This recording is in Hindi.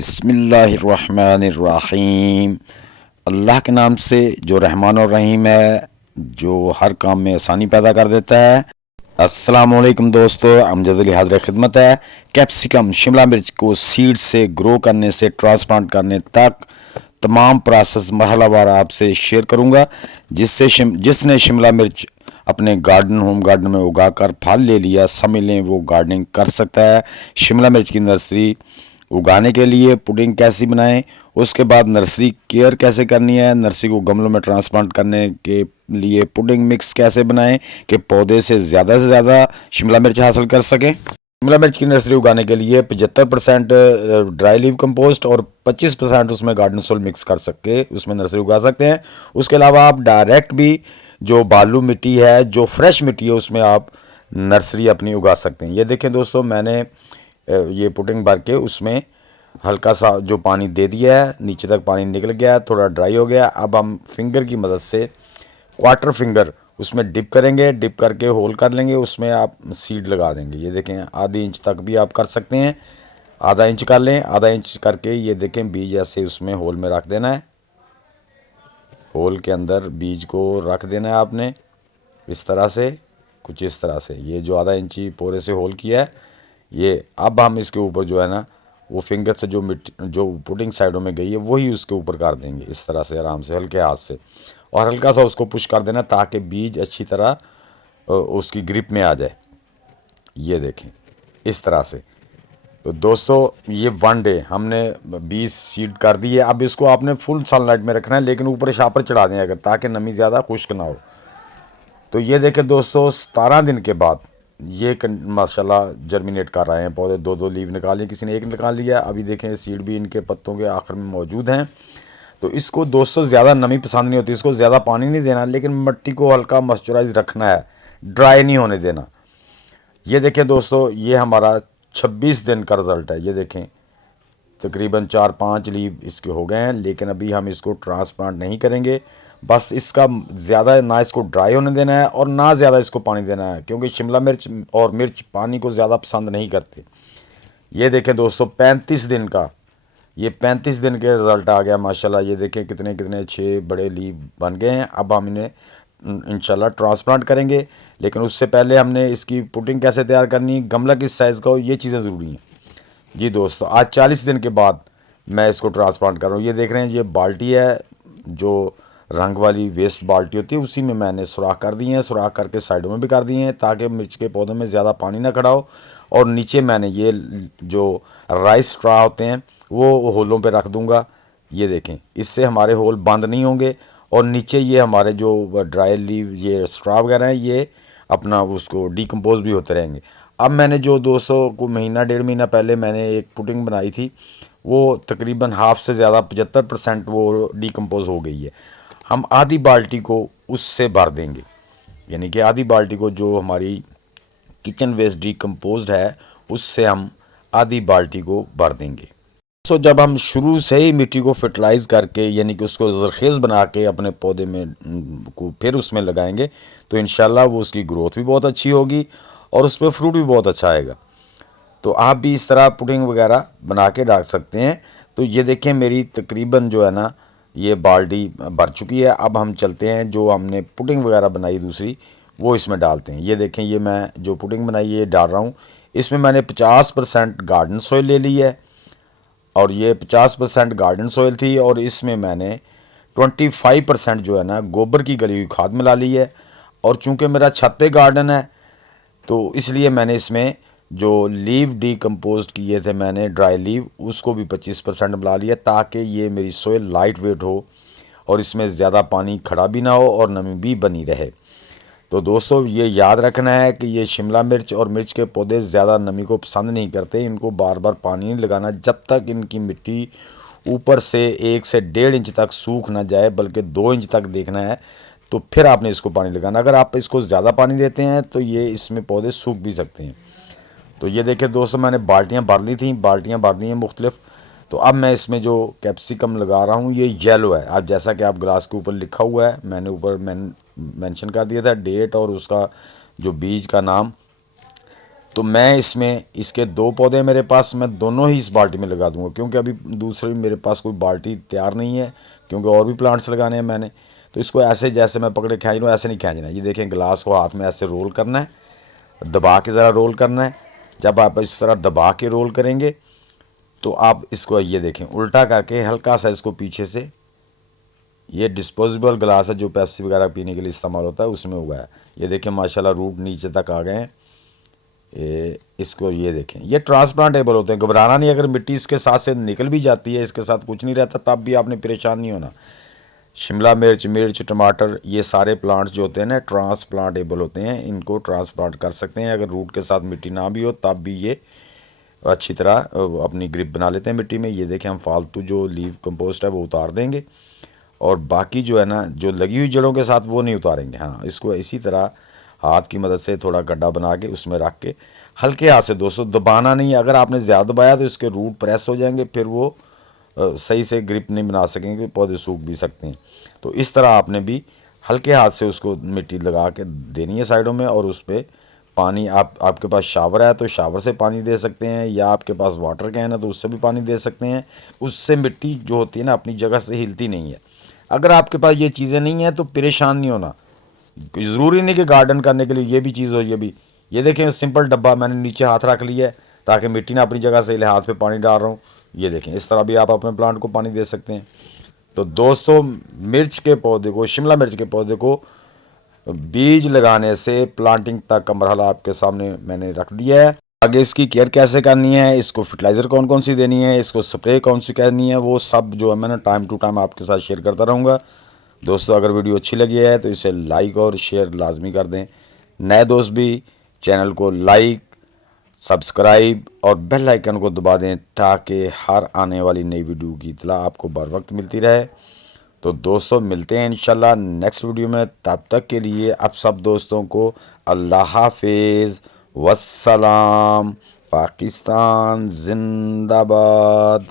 बिस्मिल्लाहिर्रहमानिर्रहीम। अल्लाह के नाम से जो रहमान और रहीम है, जो हर काम में आसानी पैदा कर देता है। अस्सलाम वालेकुम दोस्तों, अमजद अली हाज़िर खिदमत है। कैप्सिकम शिमला मिर्च को सीड से ग्रो करने से ट्रांसप्लांट करने तक तमाम प्रोसेस मरहलावार आपसे शेयर करूंगा, जिसने शिमला मिर्च अपने होम गार्डन में उगाकर फल ले लिया, समझ लें वो गार्डनिंग कर सकता है। शिमला मिर्च की नर्सरी उगाने के लिए पुडिंग कैसी बनाएं, उसके बाद नर्सरी केयर कैसे करनी है, नर्सरी को गमलों में ट्रांसप्लांट करने के लिए पुडिंग मिक्स कैसे बनाएं कि पौधे से ज़्यादा शिमला मिर्च हासिल कर सकें। शिमला मिर्च की नर्सरी उगाने के लिए 75% ड्राई लीव कंपोस्ट और 25% उसमें गार्डन सोल मिक्स कर सके उसमें नर्सरी उगा सकते हैं। उसके अलावा आप डायरेक्ट भी जो बालू मिट्टी है, जो फ्रेश मिट्टी है, उसमें आप नर्सरी अपनी उगा सकते हैं। ये देखें दोस्तों, मैंने ये पुडिंग भर के उसमें हल्का सा जो पानी दे दिया है, नीचे तक पानी निकल गया है, थोड़ा ड्राई हो गया। अब हम फिंगर की मदद से क्वार्टर फिंगर उसमें डिप करेंगे, डिप करके होल कर लेंगे, उसमें आप सीड लगा देंगे। ये देखें, आधी इंच तक भी आप कर सकते हैं, आधा इंच कर लें, आधा इंच करके ये देखें बीज ऐसे उसमें होल में रख देना है। होल के अंदर बीज को रख देना है आपने इस तरह से, कुछ इस तरह से। ये जो आधा इंची पोरे से होल किया है, ये अब हम इसके ऊपर जो है ना, वो फिंगर से जो मिट्टी जो पुडिंग साइडों में गई है वही उसके ऊपर कर देंगे इस तरह से, आराम से हल्के हाथ से, और हल्का सा उसको पुश कर देना ताकि बीज अच्छी तरह उसकी ग्रिप में आ जाए। ये देखें इस तरह से। तो दोस्तों, ये 1 डे हमने 20 सीड कर दी है। अब इसको आपने फुल सनलाइट में रखना है, लेकिन ऊपर शापर चढ़ा दें अगर, ताकि नमी ज़्यादा खुश्क ना हो। तो ये देखें दोस्तों, 17 दिन के बाद ये माशाल्लाह जर्मिनेट कर रहे हैं पौधे। 2-2 लीव निकाली, किसी ने एक निकाल लिया। अभी देखें सीड भी इनके पत्तों के आखिर में मौजूद हैं। तो इसको दोस्तों ज़्यादा नमी पसंद नहीं होती, इसको ज़्यादा पानी नहीं देना, लेकिन मिट्टी को हल्का मॉइस्चराइज रखना है, ड्राई नहीं होने देना। ये देखें दोस्तों, ये हमारा 26 दिन का रिज़ल्ट है। ये देखें, तकरीबन 4-5 लीव इसके हो गए हैं, लेकिन अभी हम इसको ट्रांसप्लांट नहीं करेंगे। बस इसका ज़्यादा ना इसको ड्राई होने देना है और ना ज़्यादा इसको पानी देना है, क्योंकि शिमला मिर्च और मिर्च पानी को ज़्यादा पसंद नहीं करते। ये देखें दोस्तों, 35 दिन का, ये 35 दिन के रिज़ल्ट आ गया माशाल्लाह। ये देखें कितने कितने 6 बड़े लीव बन गए हैं। अब हम इन्हें इंशाल्लाह ट्रांसप्लांट करेंगे, लेकिन उससे पहले हमने इसकी पुटिंग कैसे तैयार करनी है, गमला किस साइज़ का हो, ये चीज़ें ज़रूरी हैं। जी दोस्तों, आज 40 दिन के बाद मैं इसको ट्रांसप्लांट कर रहा हूँ। ये देख रहे हैं, ये बाल्टी है, जो रंग वाली वेस्ट बाल्टी होती है, उसी में मैंने सुराख कर दिए हैं, सुराख करके साइडों में भी कर दिए हैं ताकि मिर्च के पौधों में ज़्यादा पानी ना खड़ा हो। और नीचे मैंने ये जो राइस स्ट्रा होते हैं वो होलों पे रख दूंगा। ये देखें, इससे हमारे होल बंद नहीं होंगे। और नीचे ये हमारे जो ड्राई लीव, ये स्ट्रा वगैरह हैं, ये अपना उसको डिकम्पोज भी होते रहेंगे। अब मैंने जो दोस्तों को महीना 1.5 महीना पहले मैंने एक पुडिंग बनाई थी, वो तकरीबन हाफ से ज़्यादा 75% वो डिकम्पोज हो गई है। हम आधी बाल्टी को उससे भर देंगे, यानी कि आधी बाल्टी को जो हमारी किचन वेस्ट डिकम्पोज्ड है उससे हम आधी बाल्टी को भर देंगे। सो जब हम शुरू से ही मिट्टी को फर्टिलाइज़ करके, यानी कि उसको ज़रखेज़ बना के अपने पौधे में को फिर उसमें लगाएंगे, तो इंशाल्लाह वो उसकी ग्रोथ भी बहुत अच्छी होगी और उस पर फ्रूट भी बहुत अच्छा आएगा। तो आप भी इस तरह पुडिंग वगैरह बना के डाल सकते हैं। तो ये देखें, मेरी तकरीबन जो है ना, ये बाल्टी भर चुकी है। अब हम चलते हैं, जो हमने पुडिंग वगैरह बनाई दूसरी, वो इसमें डालते हैं। ये देखें, ये मैं जो पुडिंग बनाई ये डाल रहा हूँ। इसमें मैंने 50% गार्डन सॉइल ले ली है, और ये 50% गार्डन सॉइल थी, और इसमें मैंने 25% जो है ना गोबर की गली हुई खाद मिला ली है। और चूँकि मेरा छत पे गार्डन है, तो इसलिए मैंने इसमें जो लीव डिकम्पोज किए थे मैंने, ड्राई लीव, उसको भी 25% मिला लिया, ताकि ये मेरी सोइल लाइट वेट हो और इसमें ज़्यादा पानी खड़ा भी ना हो और नमी भी बनी रहे। तो दोस्तों, ये याद रखना है कि ये शिमला मिर्च और मिर्च के पौधे ज़्यादा नमी को पसंद नहीं करते। इनको बार बार पानी नहीं लगाना जब तक इनकी मिट्टी ऊपर से 1 से 1.5 इंच तक सूख ना जाए, बल्कि 2 इंच तक देखना है, तो फिर आपने इसको पानी लगाना। अगर आप इसको ज़्यादा पानी देते हैं तो ये इसमें पौधे सूख भी सकते हैं। तो ये देखिए दोस्तों, मैंने बाल्टियाँ भर ली थी, बाल्टियाँ भर दी हैं मुख्तलिफ। तो अब मैं इसमें जो कैप्सिकम लगा रहा हूँ ये येलो है। अब जैसा कि आप ग्लास के ऊपर लिखा हुआ है, मैंने ऊपर मेंशन कर दिया था डेट और उसका जो बीज का नाम। तो मैं इसमें इसके 2 पौधे मेरे पास, मैं दोनों ही इस बाल्टी में लगा दूंगा, क्योंकि अभी दूसरी मेरे पास कोई बाल्टी तैयार नहीं है, क्योंकि और भी प्लांट्स लगाने हैं मैंने। तो इसको ऐसे जैसे मैं पकड़े खींच रहा हूँ ऐसे नहीं खींचना है। ये देखें, गिलास को हाथ में ऐसे रोल करना है, दबा के ज़रा रोल करना है। जब आप इस तरह दबा के रोल करेंगे तो आप इसको ये देखें उल्टा करके हल्का सा इसको पीछे से, ये डिस्पोजेबल गिलास है जो पेप्सी वगैरह पीने के लिए इस्तेमाल होता है, उसमें हुआ है। ये देखें माशाल्लाह रूट नीचे तक आ गए हैं। इसको ये देखें, ये ट्रांसप्लांटेबल होते हैं, घबराना नहीं। अगर मिट्टी इसके साथ से निकल भी जाती है, इसके साथ कुछ नहीं रहता, तब भी आपने परेशान नहीं होना। शिमला मिर्च, मिर्च, टमाटर, ये सारे प्लांट्स जो होते हैं ना ट्रांसप्लांटेबल होते हैं, इनको ट्रांसप्लांट कर सकते हैं। अगर रूट के साथ मिट्टी ना भी हो तब भी ये अच्छी तरह अपनी ग्रिप बना लेते हैं मिट्टी में। ये देखें, हम फालतू जो लीव कंपोस्ट है वो उतार देंगे, और बाकी जो है ना जो लगी हुई जड़ों के साथ वो नहीं उतारेंगे। हाँ, इसको इसी तरह हाथ की मदद से थोड़ा गड्ढा बना के उसमें रख के हल्के हाथ से, दोस्तों दबाना नहीं है। अगर आपने ज़्यादा दबाया तो इसके रूट प्रेस हो जाएंगे, फिर वो सही से ग्रिप नहीं बना सकेंगे, पौधे सूख भी सकते हैं। तो इस तरह आपने भी हल्के हाथ से उसको मिट्टी लगा के देनी है साइडों में, और उस पर पानी, आपके पास शावर है तो शावर से पानी दे सकते हैं, या आपके पास वाटर कैन है तो उससे भी पानी दे सकते हैं। उससे मिट्टी जो होती है ना अपनी जगह से हिलती नहीं है। अगर आपके पास ये चीज़ें नहीं हैं तो परेशान नहीं होना। ज़रूरी नहीं कि गार्डन करने के लिए ये भी चीज़ हो। ये देखें सिंपल डब्बा मैंने नीचे हाथ रख लिया है ताकि मिट्टी ना अपनी जगह से हिले, हाथ पे पानी डाल रहा हूँ। ये देखें, इस तरह भी आप अपने प्लांट को पानी दे सकते हैं। तो दोस्तों, मिर्च के पौधे को, शिमला मिर्च के पौधे को बीज लगाने से प्लांटिंग तक का मरहला आपके सामने मैंने रख दिया है। आगे इसकी केयर कैसे करनी है, इसको फर्टिलाइज़र कौन कौन सी देनी है, इसको स्प्रे कौन सी करनी है, वो सब जो है मैंने टाइम टू टाइम आपके साथ शेयर करता रहूँगा। दोस्तों, अगर वीडियो अच्छी लगी है तो इसे लाइक और शेयर लाजमी कर दें। नए दोस्त भी चैनल को लाइक, सब्सक्राइब और बेल आइकन को दबा दें ताकि हर आने वाली नई वीडियो की इतला आपको बर वक्त मिलती रहे। तो दोस्तों, मिलते हैं इंशाल्लाह नेक्स्ट वीडियो में। तब तक के लिए आप सब दोस्तों को अल्लाह हाफिज़, वस्सलाम, पाकिस्तान जिंदाबाद।